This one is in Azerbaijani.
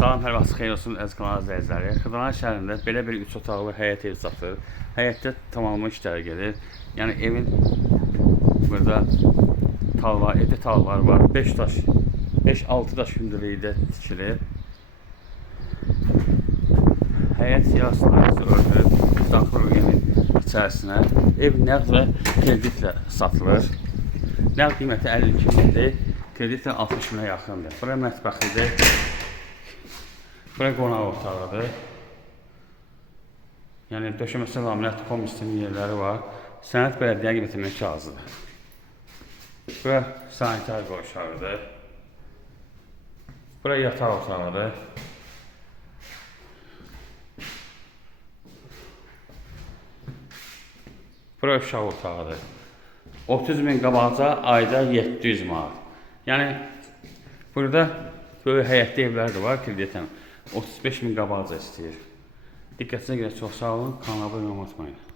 Salam, hər vaxt xeyir olsun əziz kanal izləyiciləri. Xırdalan şəhərində belə bir 3 otaqlı həyət ev satılır. Həyətdə tamamı işlər gedir. Yəni evin burada evdə talvar var. 5-6 daş hündürlükdə tikilir. Həyət yarısını örtülüb, daxil evin içərisinə. Ev nəqd və kreditlə satılır. Nəqd qiyməti 52 mindir, kreditlə 60 minə yaxındır. Bura mətbəxidir. Bura qonaq otağıdır. Yəni döşəməsi laminat komisinin yerləri var. Sənəd bələdiyyə qiymətindən kağızıdır. Bura sanitar qovşağıdır. Bura yataq otağıdır. Bura uşaq otağıdır. 30 min qabaca ayda 700 manat. Yəni burada böyle həyətli evlər də var kreditlə. 35 min qabaca istəyir. Diqqətinizə görə çox sağ olun. Kanala abunə olmayı unutmayın.